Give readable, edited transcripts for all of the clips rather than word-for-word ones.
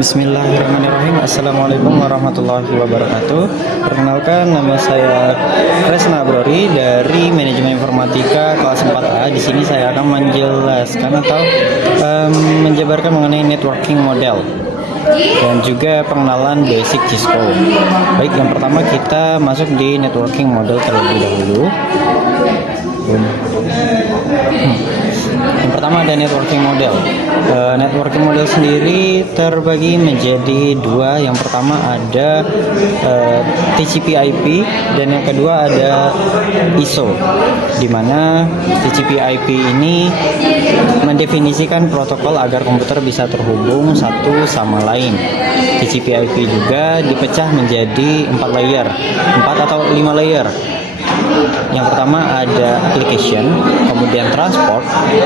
Bismillahirrahmanirrahim. Assalamualaikum warahmatullahi wabarakatuh. Perkenalkan, nama saya Kresna Abrori dari Manajemen Informatika kelas 4A. Di sini saya akan menjelaskan atau menjabarkan mengenai networking model dan juga pengenalan basic Cisco. Baik, yang pertama kita masuk di networking model terlebih dahulu. Yang pertama ada networking model. Networking model sendiri terbagi menjadi dua. Yang pertama ada TCP/IP dan yang kedua ada ISO, di mana TCP/IP ini mendefinisikan protokol agar komputer bisa terhubung satu sama lain. TCP/IP juga dipecah menjadi 4 layer, 4 atau 5 layer. Yang pertama ada application, kemudian transport,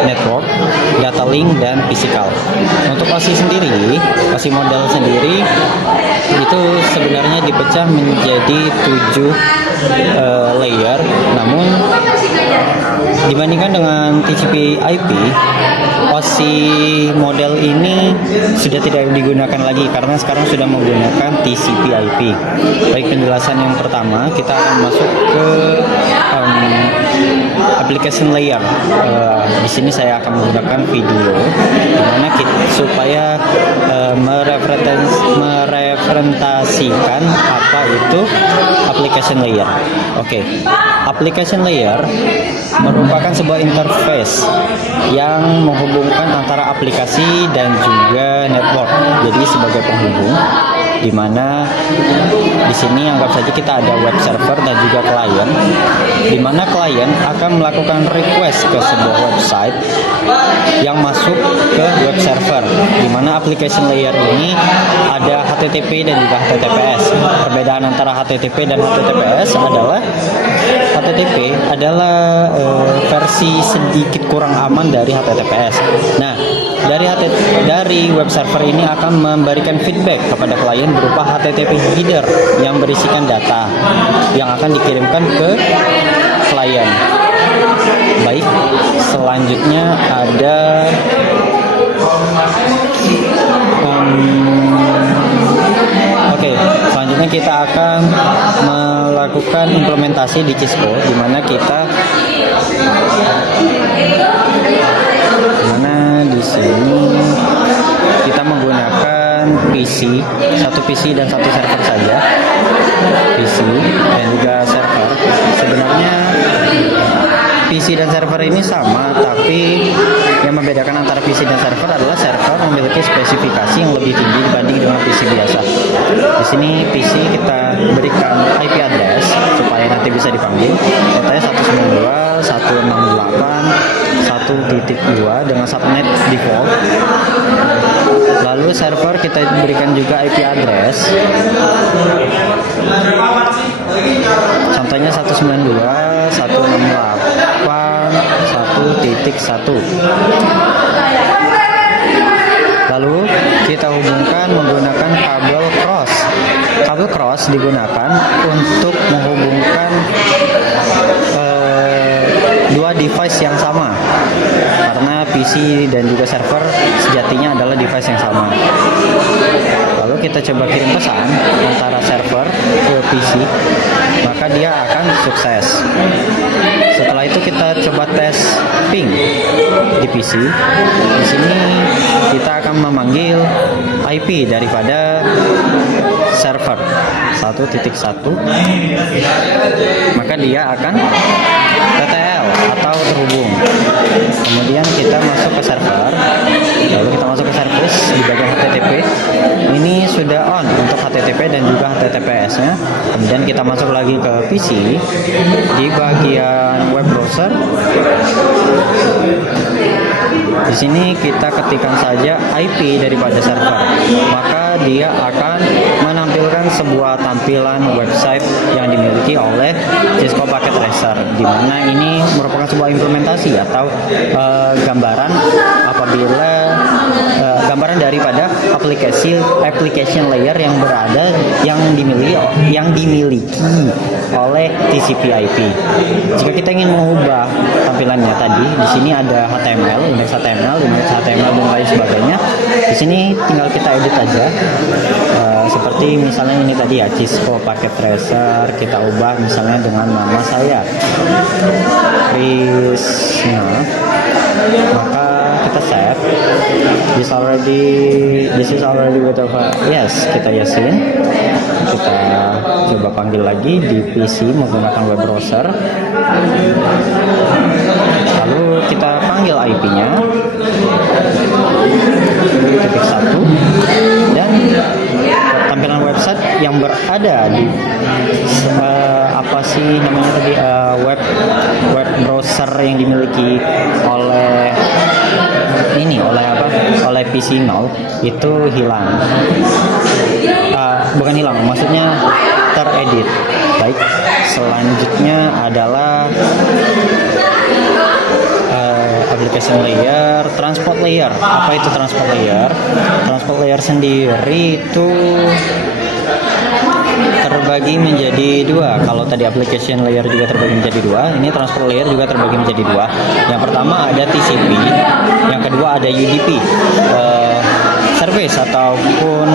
network, data link, dan physical. Untuk OSI sendiri, OSI model sendiri itu sebenarnya dipecah menjadi 7 layer. Namun dibandingkan dengan TCP/IP, OSI model ini sudah tidak digunakan lagi karena sekarang sudah menggunakan TCP/IP. Baik, penjelasan yang pertama kita akan masuk ke application layer. Di sini saya akan menggunakan video dimana supaya merepresentasikan apa itu application layer. Oke, application layer merupakan sebuah interface yang menghubungkan antara aplikasi dan juga network. Jadi sebagai penghubung, di mana di sini anggap saja kita ada web server dan juga klien, di mana klien akan melakukan request ke sebuah website yang masuk ke web server, di mana application layer ini ada HTTP dan juga HTTPS. Perbedaan antara HTTP dan HTTPS adalah HTTP adalah versi sedikit kurang aman dari HTTPS. Nah, dari web server ini akan memberikan feedback kepada klien berupa HTTP header yang berisikan data yang akan dikirimkan ke klien. Baik, selanjutnya ada selanjutnya kita akan melakukan implementasi di Cisco, di mana di sini kita menggunakan satu PC dan satu server saja. PC dan juga server. Sebenarnya PC dan server ini sama, tapi yang membedakan antara PC dan server adalah server memiliki spesifikasi yang lebih tinggi dibanding dengan PC biasa. Di sini PC kita berikan IP address supaya nanti bisa dipanggil. Totalnya 192.168.1.2 dengan subnet default. Lalu server kita berikan juga IP address. Contohnya 192.168.1.1. Lalu kita hubungkan menggunakan kabel cross. Kabel cross digunakan untuk menghubungkan dua device yang sama, karena PC dan juga server sejatinya adalah device yang sama. Lalu kita coba kirim pesan antara server ke PC, maka dia akan sukses. Setelah itu kita coba tes ping di PC. Di sini kita akan memanggil IP daripada server 1.1, maka dia akan TTL atau terhubung. Kemudian kita masuk ke server, lalu kita masuk ke service di bagian HTTP. Ini sudah on untuk HTTP dan juga HTTPS nya. Kemudian kita masuk lagi ke PC di bagian web browser. Di sini kita ketikkan saja IP daripada server, maka dia akan menampilkan sebuah tampilan website yang dimiliki oleh Cisco Packet Tracer, di mana ini merupakan sebuah implementasi atau gambaran daripada application layer yang dimiliki oleh TCP/IP. Jika kita ingin mengubah tampilannya tadi, di sini ada HTML, index HTML dan lain sebagainya. Di sini tinggal kita edit aja. Seperti misalnya ini tadi ya, Cisco Packet Tracer, kita ubah misalnya dengan nama saya Krisna, maka kita save. This is already with yes, kita yasin. Kita coba panggil lagi di PC menggunakan web browser, lalu kita panggil IP-nya .1 dan tampilan website yang berada di apa sih namanya tadi, web browser yang dimiliki oleh PC 0 itu hilang. Bukan hilang, maksudnya teredit. Baik, selanjutnya adalah application layer, transport layer. Apa itu transport layer? Transport layer sendiri itu terbagi menjadi dua. Kalau tadi application layer juga terbagi menjadi dua, ini transport layer juga terbagi menjadi dua. Yang pertama ada TCP, yang kedua ada UDP. Service ataupun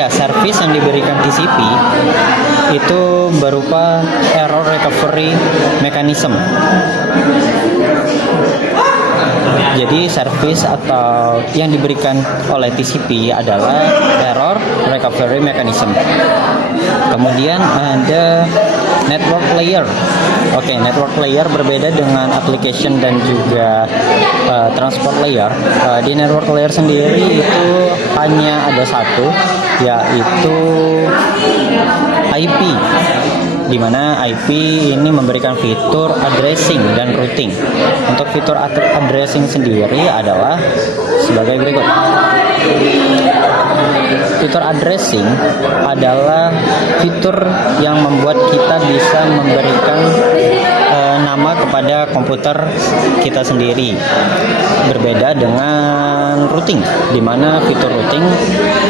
service yang diberikan TCP itu berupa error recovery mechanism. Jadi service atau yang diberikan oleh TCP adalah error recovery mechanism. Kemudian ada network layer. Oke, network layer berbeda dengan application dan juga transport layer. Di network layer sendiri itu hanya ada satu, yaitu IP, di mana IP ini memberikan fitur addressing dan routing. Untuk fitur addressing sendiri adalah sebagai berikut. Fitur addressing adalah fitur yang membuat kita bisa memberikan nama kepada komputer kita sendiri. Berbeda dengan routing, di mana fitur routing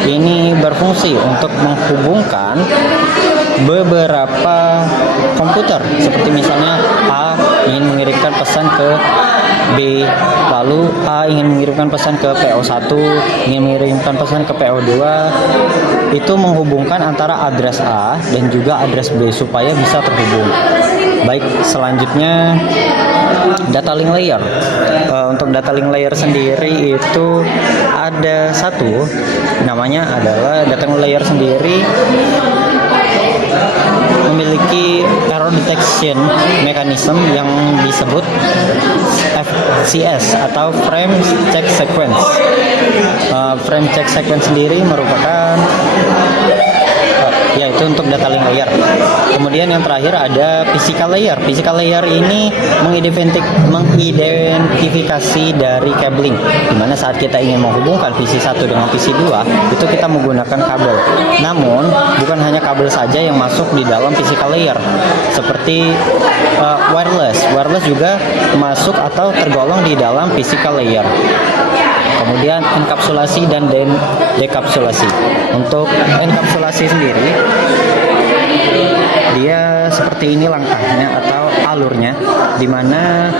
ini berfungsi untuk menghubungkan beberapa komputer, seperti misalnya A ingin mengirimkan pesan ke B, lalu A ingin mengirimkan pesan ke PO1, ingin mengirimkan pesan ke PO2. Itu menghubungkan antara address A dan juga address B supaya bisa terhubung. Baik, selanjutnya data link layer. Untuk data link layer sendiri itu ada satu, namanya adalah data link layer sendiri memiliki error detection mechanism yang disebut FCS atau frame check sequence. Frame check sequence sendiri merupakan yaitu untuk data link layer. Kemudian yang terakhir ada physical layer. Physical layer ini mengidentifikasi dari cabling, dimana saat kita ingin menghubungkan PC1 dengan PC2 itu kita menggunakan kabel. Namun bukan hanya kabel saja yang masuk di dalam physical layer, seperti wireless juga masuk atau tergolong di dalam physical layer. Kemudian enkapsulasi dan dekapsulasi. Untuk enkapsulasi sendiri, dia seperti ini langkahnya atau alurnya, di mana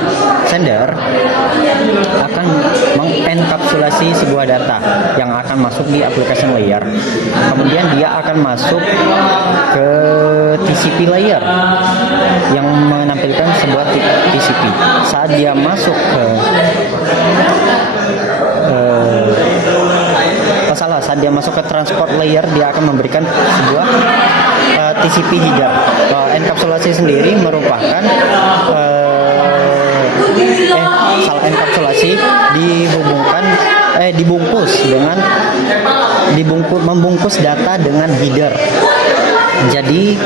sender akan mengenkapsulasi sebuah data yang akan masuk di application layer. Kemudian dia akan masuk ke TCP layer yang menampilkan sebuah TCP. Saat dia masuk ke saat dia masuk ke transport layer, dia akan memberikan sebuah TCP header. Enkapsulasi sendiri merupakan enkapsulasi membungkus data dengan header. Jadi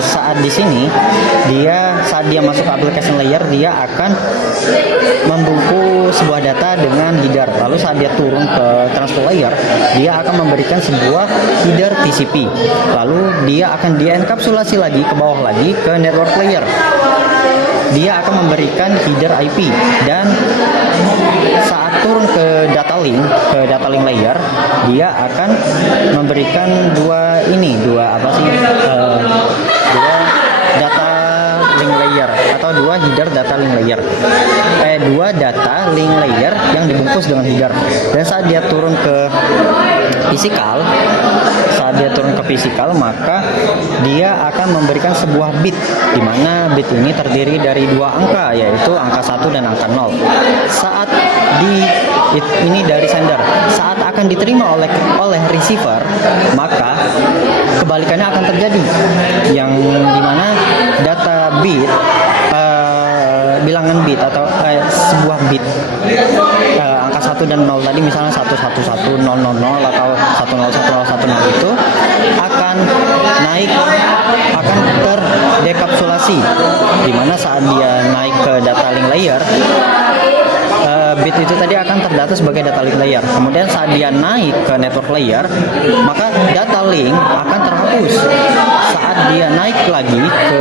saat di sini saat dia masuk ke application layer, dia akan membungkus sebuah data dengan header. Lalu saat dia turun ke transport layer, dia akan memberikan sebuah header TCP. Lalu dia akan dienkapsulasi lagi ke bawah lagi ke network layer. dia akan memberikan header IP, dan saat turun ke data link layer, dia akan memberikan dua data link layer atau dua header data link layer, dua data link layer yang dibungkus dengan header. Dan saat dia turun ke physical, maka dia akan memberikan sebuah bit, di mana bit ini terdiri dari dua angka, yaitu angka 1 dan angka 0. Saat ini dari sender, saat akan diterima oleh receiver, maka kebalikannya akan terjadi, yang dimana data bit, bilangan bit atau sebuah bit, angka 1 dan 0 tadi, misalnya 111, 000 atau 10110 itu akan terdekapsulasi, dimana saat dia naik ke data link layer, bit itu tadi akan terdata sebagai data link layer. Kemudian saat dia naik ke network layer, maka data link akan terhapus. Saat dia naik lagi ke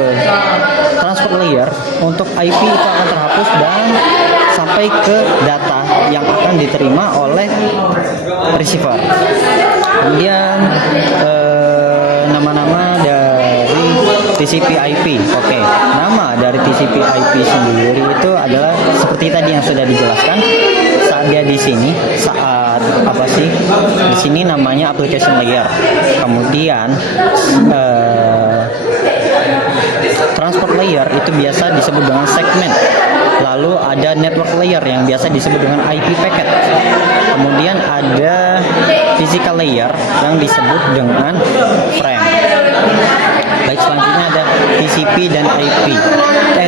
transport layer, untuk IP itu akan terhapus dan sampai ke data yang akan diterima oleh receiver. Kemudian nama-nama dari TCP IP. Oke, nama dari TCP IP sendiri itu adalah seperti tadi yang sudah dijelaskan. Saat dia di sini, di sini namanya application layer. Kemudian transport layer itu biasa disebut dengan segment. Lalu ada network layer yang biasa disebut dengan IP packet. Kemudian ada physical layer yang disebut dengan frame. Baik, selanjutnya ada TCP dan IP.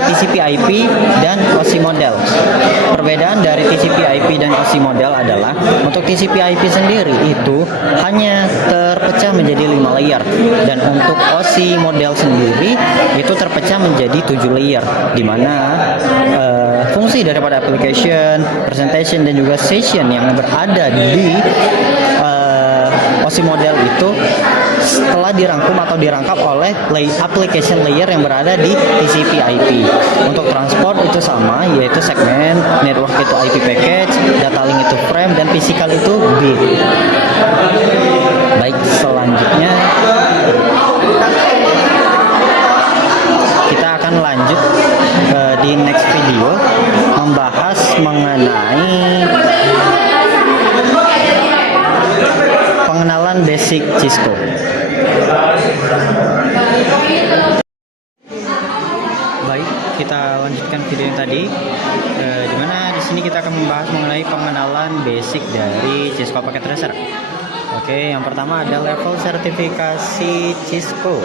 TCP IP dan OSI model. Perbedaan dari TCP IP dan OSI model adalah untuk TCP IP sendiri itu hanya terpecah menjadi 5 layer, dan untuk OSI model sendiri itu terpecah menjadi 7 layer, di mana fungsi daripada application, presentation, dan juga session yang berada di OSI model itu setelah dirangkum atau dirangkap oleh application layer yang berada di TCP IP. Untuk transport itu sama, yaitu segmen, network itu IP package, data link itu frame, dan physical itu bit. Baik, selanjutnya kita akan lanjut di next video membahas mengenai pengenalan basic Cisco. Baik, kita lanjutkan video yang tadi, dimana di sini kita akan membahas mengenai pengenalan basic dari Cisco Packet Tracer. Oke, yang pertama ada level sertifikasi Cisco.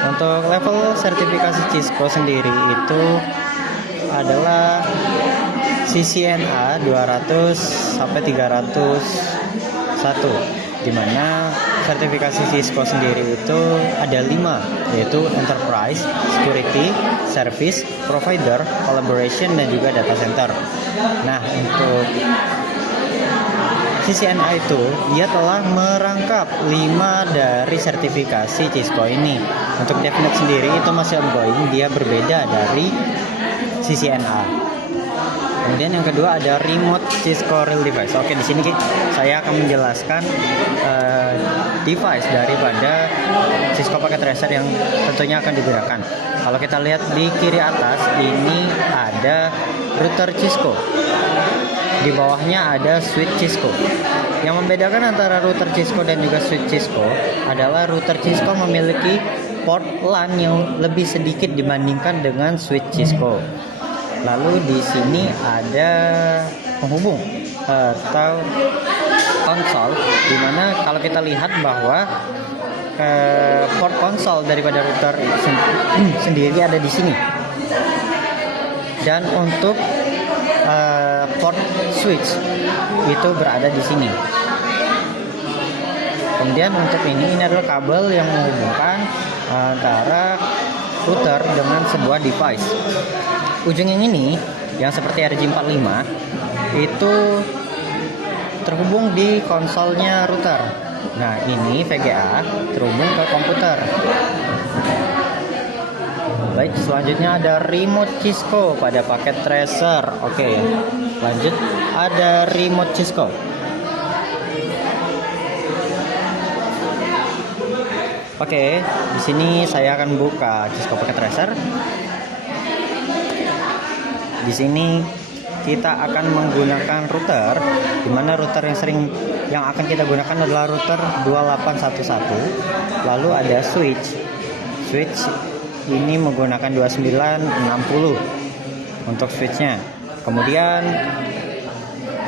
Untuk level sertifikasi Cisco sendiri itu adalah CCNA 200 sampai 301, di mana sertifikasi Cisco sendiri itu ada 5, yaitu Enterprise, Security, Service, Provider, Collaboration, dan juga Data Center. Nah, untuk CCNA itu dia telah merangkap 5 dari sertifikasi Cisco ini. Untuk DevNet sendiri itu masih ongoing, dia berbeda dari CCNA. Kemudian yang kedua ada Remote Cisco Real Device. Oke, di sini saya akan menjelaskan device daripada Cisco Packet Tracer yang tentunya akan digunakan. Kalau kita lihat di kiri atas ini ada router Cisco. Di bawahnya ada switch Cisco. Yang membedakan antara router Cisco dan juga switch Cisco adalah router Cisco memiliki port LAN yang lebih sedikit dibandingkan dengan switch Cisco. Lalu di sini ada penghubung atau konsol, dimana kalau kita lihat bahwa port konsol daripada router sendiri ada di sini. Dan untuk port switch itu berada di sini. Kemudian untuk ini adalah kabel yang menghubungkan antara router dengan sebuah device. Ujung yang ini yang seperti RJ45 itu terhubung di konsolnya router. Nah, ini VGA terhubung ke komputer. Baik, selanjutnya ada remote Cisco pada paket tracer. Oke, lanjut ada remote Cisco. Oke, di sini saya akan buka Cisco paket tracer. Di sini kita akan menggunakan router, di mana router yang akan kita gunakan adalah router 2811. Lalu ada switch ini menggunakan 2960 untuk switchnya. Kemudian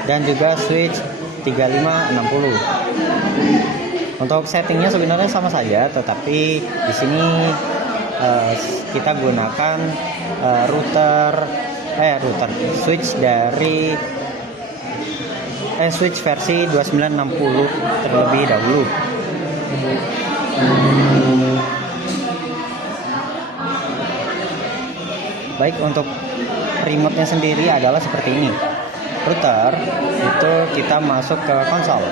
dan juga switch 3560. Untuk settingnya sebenarnya sama saja, tetapi di sini kita gunakan switch dari switch versi 2960 terlebih dahulu. Baik, untuk remote-nya sendiri adalah seperti ini. Router itu kita masuk ke konsol.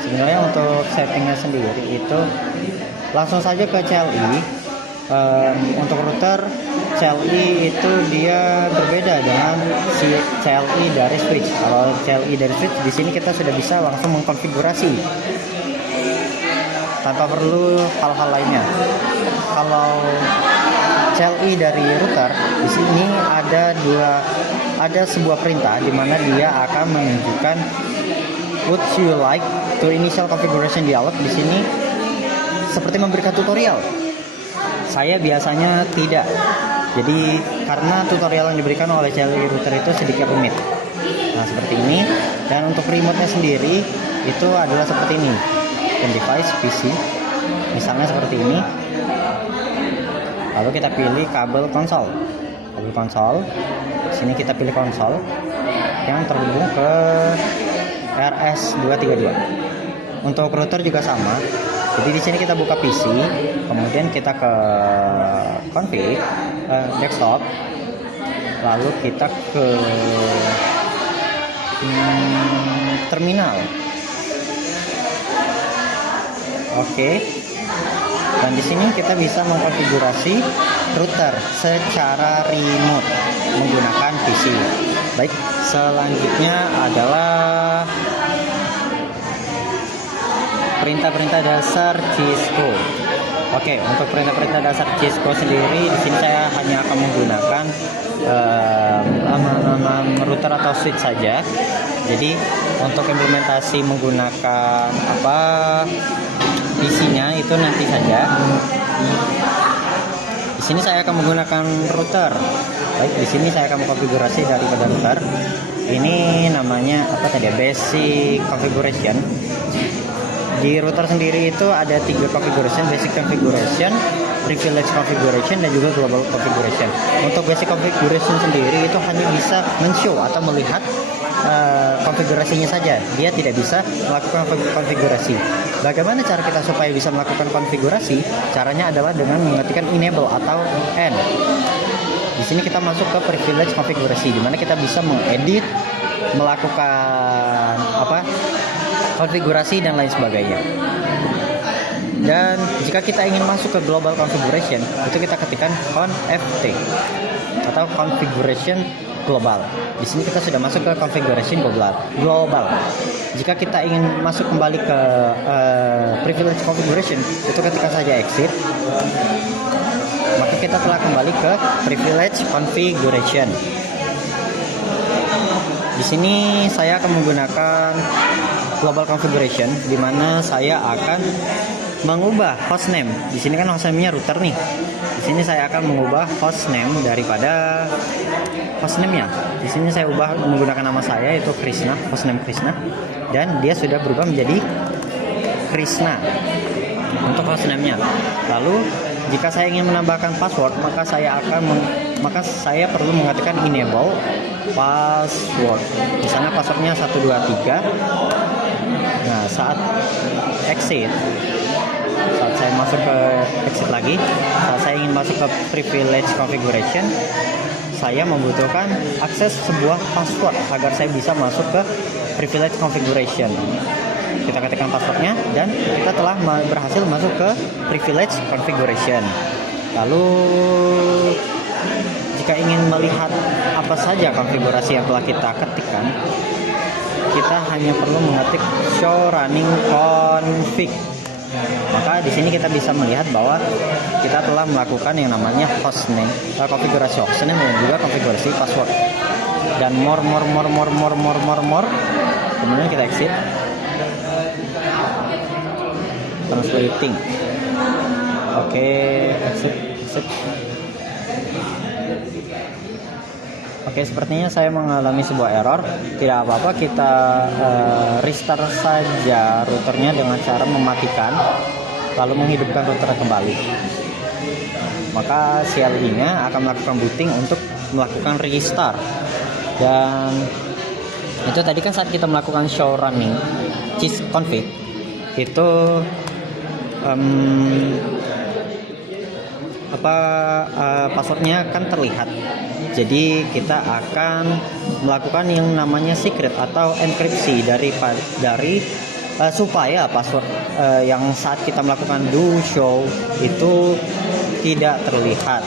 Sebenarnya untuk settingnya sendiri itu langsung saja ke CLI. Untuk router CLI itu dia berbeda dengan si CLI dari switch. Kalau CLI dari switch di sini kita sudah bisa langsung mengkonfigurasi tanpa perlu hal-hal lainnya. Kalau CLI dari router di sini ada sebuah perintah di mana dia akan menunjukkan would you like to initial configuration dialog. Di sini seperti memberikan tutorial. Saya biasanya tidak. Jadi karena tutorial yang diberikan oleh CLI router itu sedikit rumit. Nah, seperti ini. Dan untuk remote-nya sendiri itu adalah seperti ini. Device PC. Misalnya seperti ini. Lalu kita pilih kabel konsol. Kabel konsol. Sini kita pilih konsol yang terhubung ke RS232. Untuk router juga sama. Jadi di sini kita buka PC, kemudian kita ke config desktop, lalu kita ke terminal. Oke. Dan di sini kita bisa mengkonfigurasi router secara remote menggunakan PC. Baik, selanjutnya adalah perintah-perintah dasar Cisco. Oke, untuk perintah-perintah dasar Cisco sendiri di sini saya hanya akan menggunakan router atau switch saja. Jadi untuk implementasi menggunakan isinya itu nanti saja. Di sini saya akan menggunakan router. Baik, di sini saya akan mengkonfigurasi daripada router. Ini namanya basic configuration. Di router sendiri itu ada 3 configuration: basic configuration, privilege configuration, dan juga global configuration. Untuk basic configuration sendiri itu hanya bisa men-show atau melihat konfigurasinya saja. Dia tidak bisa melakukan konfigurasi. Bagaimana cara kita supaya bisa melakukan konfigurasi? Caranya adalah dengan mengetikkan enable atau N. Di sini kita masuk ke privilege configurasi, di mana kita bisa mengedit, melakukan konfigurasi dan lain sebagainya. Dan jika kita ingin masuk ke global configuration, itu kita ketikkan conft atau configuration global. Di sini kita sudah masuk ke configuration global. Jika kita ingin masuk kembali ke privilege configuration, itu ketika saja exit, maka kita telah kembali ke privilege configuration. Di sini saya akan menggunakan global configuration, di mana saya akan mengubah hostname. Di sini kan hostname-nya router nih. Di sini saya akan mengubah hostname daripada hostname-nya. Di sini saya ubah menggunakan nama saya, yaitu Krishna, hostname Krishna, dan dia sudah berubah menjadi Krishna untuk hostname-nya. Lalu jika saya ingin menambahkan password, maka saya perlu mengetikkan enable password. Di sana passwordnya 123. Nah, saat exit, saat saya masuk ke exit lagi, saat saya ingin masuk ke privilege configuration, saya membutuhkan akses sebuah password agar saya bisa masuk ke privilege configuration. Kita ketikkan passwordnya dan kita telah berhasil masuk ke privilege configuration. Lalu jika ingin melihat apa saja konfigurasi yang telah kita ketikkan, kita hanya perlu mengetik show running config. Maka di sini kita bisa melihat bahwa kita telah melakukan yang namanya hostname, konfigurasi hostname dan juga konfigurasi password. Dan more. Kemudian kita exit. Translating. Oke, exit. Oke, sepertinya saya mengalami sebuah error. Tidak apa-apa, kita restart saja routernya dengan cara mematikan lalu menghidupkan router kembali. Maka CLI-nya akan melakukan booting untuk melakukan restart. Dan itu tadi kan saat kita melakukan show running config itu passwordnya kan terlihat. Jadi kita akan melakukan yang namanya secret atau enkripsi dari supaya password yang saat kita melakukan do show itu tidak terlihat.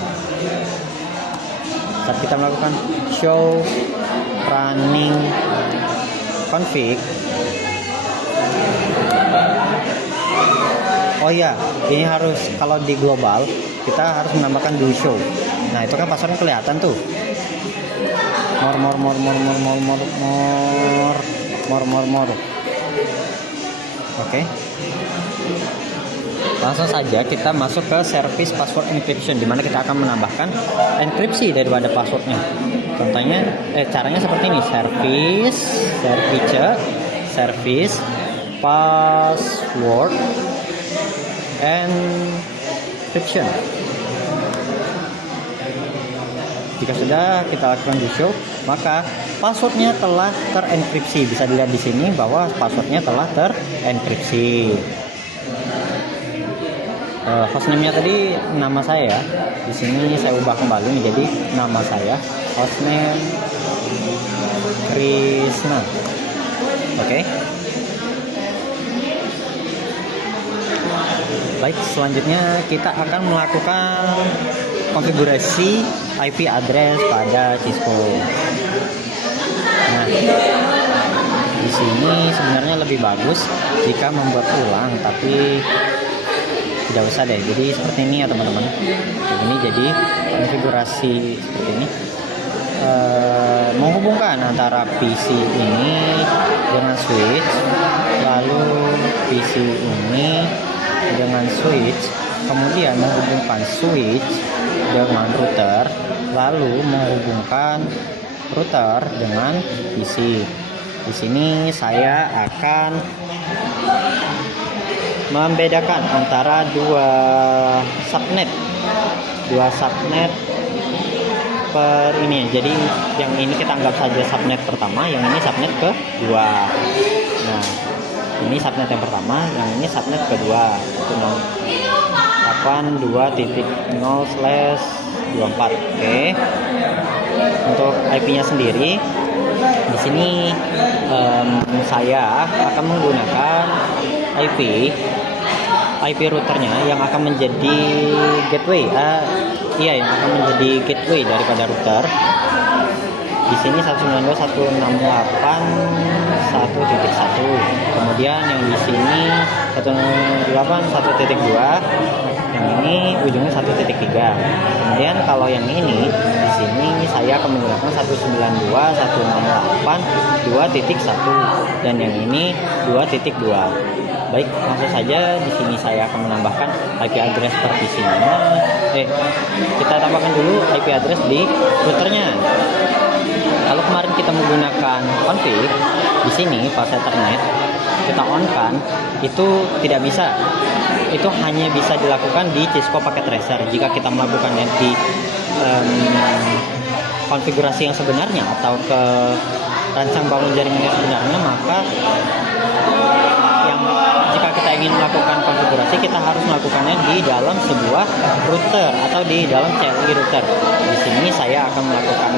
Saat kita melakukan show running config, oh ya, ini harus, kalau di global kita harus menambahkan do show. Nah, itu kan passwordnya kelihatan tuh. More. Oke. Langsung saja kita masuk ke service password encryption, di mana kita akan menambahkan enkripsi daripada passwordnya. Contohnya, caranya seperti ini: service password encryption. Jika sudah kita lakukan do show, maka passwordnya telah terenkripsi. Bisa dilihat di sini bahwa passwordnya telah terenkripsi. Hostname-nya tadi nama saya. Di sini saya ubah kembali menjadi nama saya, hostname Krishna. Oke. Baik, selanjutnya kita akan melakukan konfigurasi IP address pada Cisco. Nah, di sini sebenarnya lebih bagus jika membuat ulang, tapi tidak usah deh. Jadi seperti ini ya teman-teman. Ini jadi konfigurasi seperti ini. Menghubungkan antara PC ini dengan switch, lalu PC ini dengan switch, kemudian menghubungkan switch dengan router, lalu menghubungkan router dengan PC. Di sini saya akan membedakan antara dua subnet per ini. Jadi yang ini kita anggap saja subnet pertama, yang ini subnet kedua. Nah, ini subnet yang pertama, yang ini subnet kedua. 82.0/24. Oke. Untuk IP-nya sendiri, di sini saya akan menggunakan IP routernya yang akan menjadi gateway. Yang akan menjadi gateway daripada router. Di sini 192.168.1.1. Kemudian yang di sini 168.1.2. Yang ini ujungnya 1.3. Kemudian kalau yang ini di sini saya akan menggunakan 192.168.2.1 dan yang ini 2.2. Baik, langsung saja di sini saya akan menambahkan IP address partisinya. Kita tambahkan dulu IP address di routernya. Kalau kemarin kita menggunakan config, di sini pas Ethernet kita on kan, itu tidak bisa. Itu hanya bisa dilakukan di Cisco Packet Tracer. Jika kita melakukannya di konfigurasi yang sebenarnya atau ke rancang bangun jaringan yang sebenarnya, maka jika kita ingin melakukan konfigurasi, kita harus melakukannya di dalam sebuah router atau di dalam CLI router. Di sini saya akan melakukan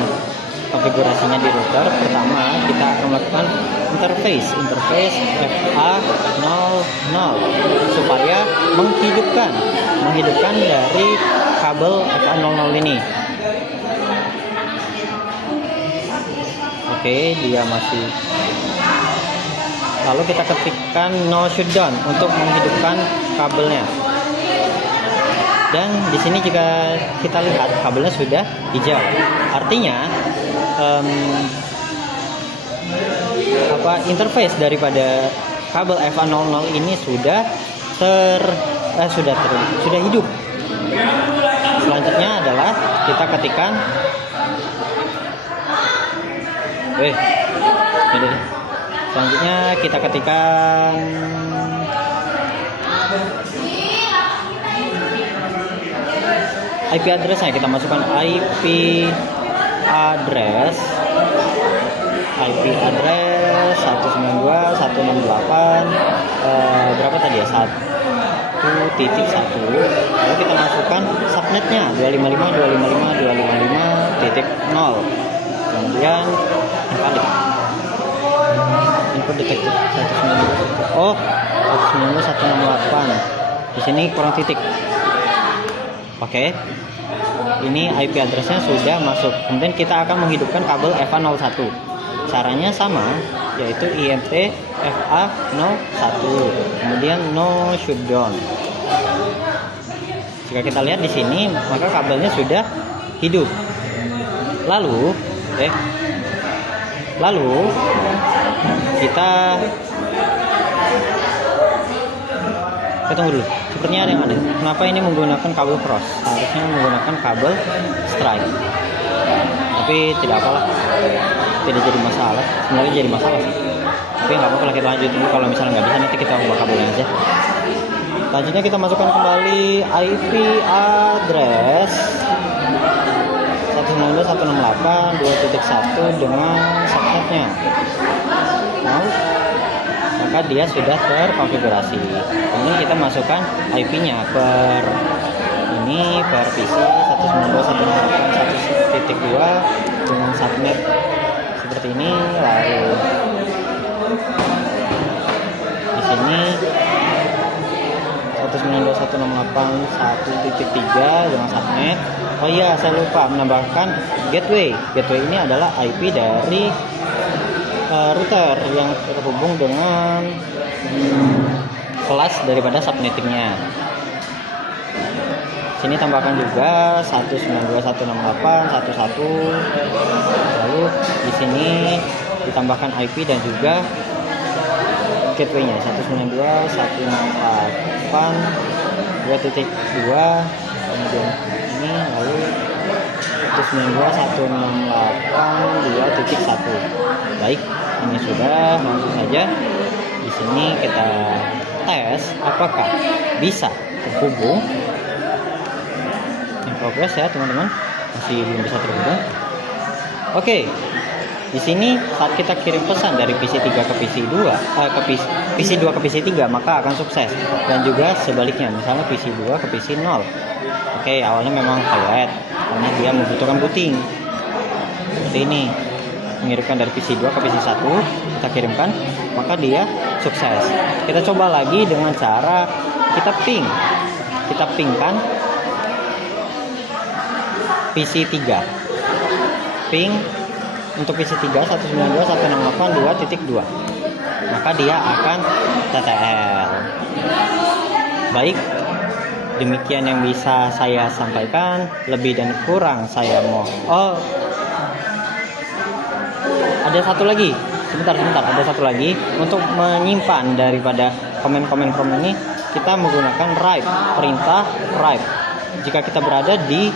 konfigurasinya di router. Pertama, kita akan melakukan interface FA00 supaya menghidupkan dari kabel FA00 ini. Oke, dia masih. Lalu kita ketikkan no shutdown untuk menghidupkan kabelnya. Dan di sini jika kita lihat kabelnya sudah hijau. Artinya interface daripada kabel FA00 ini sudah hidup. Selanjutnya adalah kita ketikkan selanjutnya kita ketikkan IP address-nya. Kita masukkan IP address 192.168 berapa tadi ya, 1.1. Lalu kita masukkan subnetnya 255.255.255.0. kemudian invalid, input detected 192.168. Di sini kurang titik. Oke, ini IP address-nya sudah masuk. Kemudian kita akan menghidupkan kabel FA01. Caranya sama, yaitu IMT FA01, kemudian no shutdown. Jika kita lihat di sini, maka kabelnya sudah hidup. Lalu kita tunggu dulu. Sepertinya ada yang aneh. Kenapa ini menggunakan kabel cross? Harusnya menggunakan kabel strike. Tapi tidak apalah, tidak jadi masalah. Sebenarnya jadi masalah sih. Tapi nggak apa-apa, kita lanjut dulu. Kalau misalnya nggak bisa, nanti kita ubah kabelnya aja. Selanjutnya kita masukkan kembali IP address 192.168.2.1 dengan subnetnya. Nah, maka dia sudah terkonfigurasi. Kemudian kita masukkan IP-nya per PC 192.168.1.2 dengan subnet seperti ini. Lalu di sini 192.168.1.3 dengan subnet. Oh iya, saya lupa menambahkan gateway. Gateway ini adalah IP dari router yang terhubung dengan kelas daripada subnettingnya. Sini tambahkan juga 192.168.1.1. Lalu di sini ditambahkan IP dan juga gateway-nya 192.168.2.2. kemudian ini, lalu 192.168.2.1. Baik, ini sudah. Langsung saja di sini kita tes apakah bisa terhubung. In progress ya teman-teman, masih belum bisa terhubung. Oke, di sini saat kita kirim pesan dari PC 3 ke PC 2 PC 2 ke PC 3, maka akan sukses. Dan juga sebaliknya, misalnya PC 2 ke PC 0. Oke, awalnya memang highlight karena dia membutuhkan booting. Seperti ini, mengirimkan dari PC 2 ke PC 1, kita kirimkan, maka dia sukses. Kita coba lagi dengan cara kita pingkan PC 3. Ping untuk PC 3 192.168.2.2, maka dia akan TTL. Baik, demikian yang bisa saya sampaikan. Lebih dan kurang saya mau. Oh, ada satu lagi. Sebentar. Ada satu lagi. Untuk menyimpan daripada komen-komen ini, kita menggunakan write, perintah write. Jika kita berada di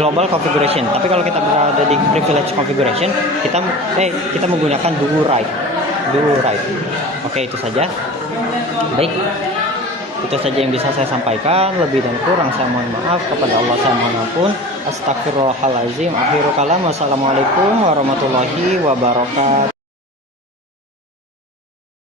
global configuration. Tapi kalau kita berada di privilege configuration, kita menggunakan do write. Oke, itu saja. Baik, itu saja yang bisa saya sampaikan. Lebih dan kurang saya mohon maaf. Kepada Allah saya mohon ampun. Astagfirullahaladzim. Akhirul kalam. Wassalamualaikum warahmatullahi wabarakatuh.